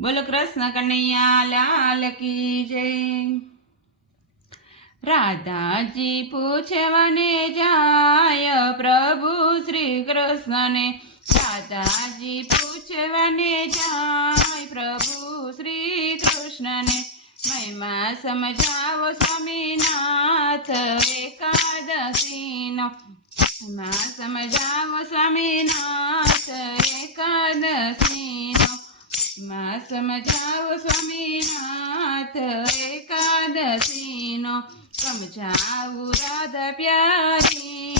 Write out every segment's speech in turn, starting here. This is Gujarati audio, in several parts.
બોલો કૃષ્ણ કનૈયા, લાલ કી જય. રાધાજી પૂછવાને જાય પ્રભુ શ્રી કૃષ્ણને. રાધાજી પૂછવાને જાય પ્રભુ શ્રી કૃષ્ણને. મહિમા સમજાવો સ્વામીનાથ એકાદશીનો. મહિમા સમજાવો સ્વામીનાથ એકાદશીનો. માં સમજાવો સ્વામીનાથ એકાદશીનો. સમજાવું રાધા પ્યારી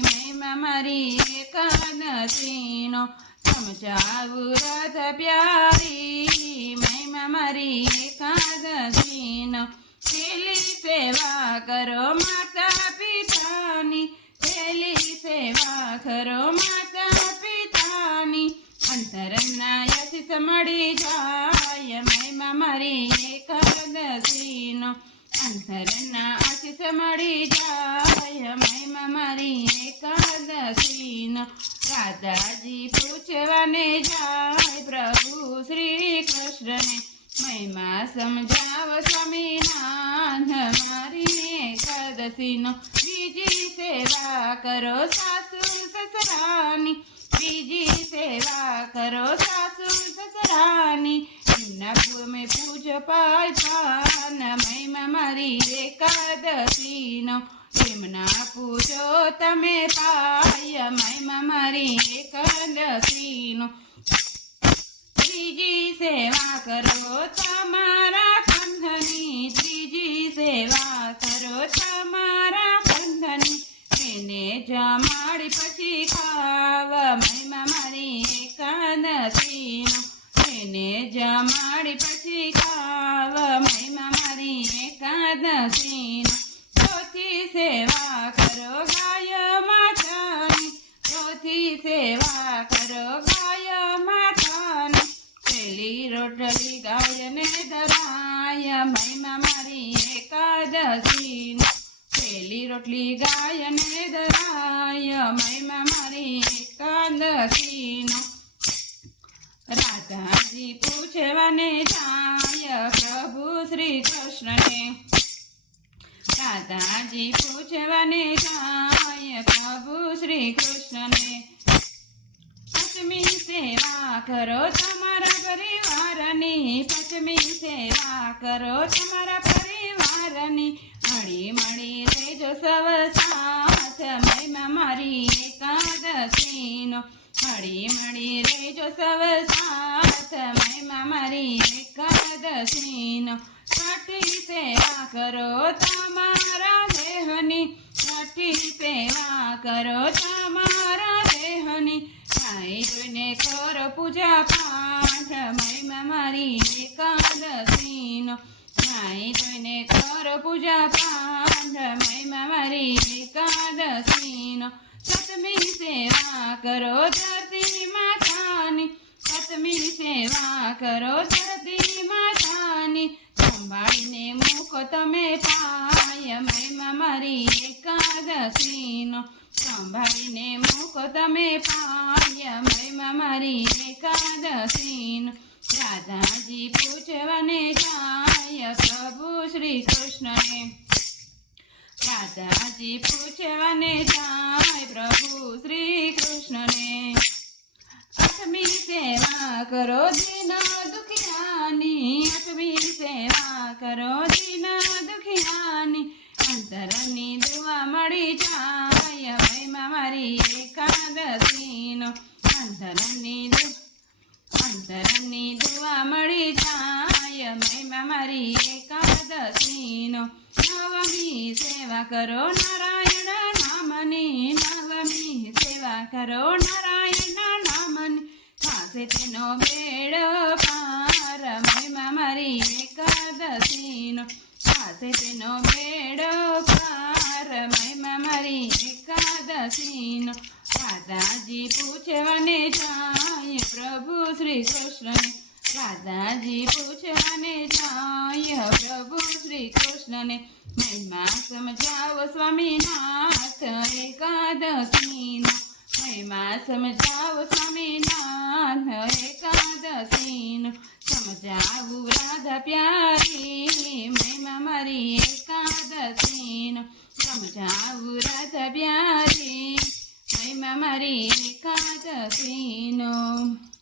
મહિમા મારી એકાદશીનો. સમજાવું રાધા પ્યારી મહિમા મારી એકાદશીનો. પેલી સેવા કરો માતા પિતાની. પેલી સેવા કરો માતા પિતાની. અંતરના યશિસ મળી જાય, મહિમા મારી એકાદશીનો અંતરના આશીષ મળી જાય, મહિમા મારી એકાદશીનો રાધાજી પૂછવાને જાય, પ્રભુ શ્રી કૃષ્ણને મહિમા સમજાવ સ્વામીનાથ મારી એકાદશીનો બીજી સેવા કરો સાસુ સસરાની, બીજી સેવા કરો સાસુ તમારા કંધની ત્રીજી સેવા કરો તમારા કંધની. એને જમાડી પછી ખાવ મહિમા મારી એકાદશીનો. એને જમાડી પછી ખાવ મહિમા મારી એકાદશીનો ચોથી સેવા કરો ગાય માતાની. ચોથી સેવા કરો ગાય માતાની. પેલી રોટલી ગાયને દરાય મહિમા મારી એકાદશીનો પેલી રોટલી ગાયને દરાય મહિમા મારી એકાદશીનો રાધાજી પૂછવાને જાય પ્રભુ શ્રી કૃષ્ણને. દાદાજી પૂછવાને જાય પ્રભુ શ્રી કૃષ્ણને. પચમી સેવા કરો તમારા પરિવારની પચમી સેવા કરો તમારા હળી મળી રેજો સવ સાથ, મહિમા મારી એકાદશીનો. છઠી સેવા કરો તમારા દેહની, છઠી સેવા કરો તમારા દેહની. ખાઈ જોઈને કરો પૂજા પાઠ, મહિમા મારી એકાદશીનો. ખાઈ જોઈને કરો પૂજા પાઠ, મહિમા મારી એકાદશીનો. સતમી સેવા કરો ધરતી માતાની સતમી સેવા કરો ધરતી માતાની. સંભાળીને મૂકો તમે પાય, મહિમા મારી એકાદશીનો. સંભાળીને મૂકો તમે પાય, મહિમા મારી એકાદશીનો. રાધાજી પૂછવાને જાય, પ્રભુ શ્રી કૃષ્ણને. રાધાજી પૂછવાને જાય પ્રભુ શ્રી કૃષ્ણને આઠમી સેવા કરો દીના દુખિયાની આઠમી સેવા કરો દીના દુખિયાની, અંતરની દુવા મળી જાય મહિમા મારી એકાદશીનો અંતરની અંતરની દુવા મળી જાય મહિમા મારી એકાદશીનો નવમી સેવા કરો નારાયણ નામની, નવમી સેવા કરો નારાયણ નામની. પાસે તેનો બેડ પાર, મહિમા મારી એકાદશીનો. પાસે તેનો બેડ પાર, મહિમા મારી એકાદશીનો. દાદાજી પૂછવાને જાય, પ્રભુ શ્રી કૃષ્ણને. રાધાજી પૂછવાને જાય, પ્રભુ શ્રી કૃષ્ણને મહિમા સમજાવો સ્વામીનાથ, એકાદશીનો મહિમા સમજાવો સ્વામીનાથ, એકાદશીનો સમજ સમજાવું રાધા પ્યારી, મહિમા મારી એકાદશીનો સમજાવું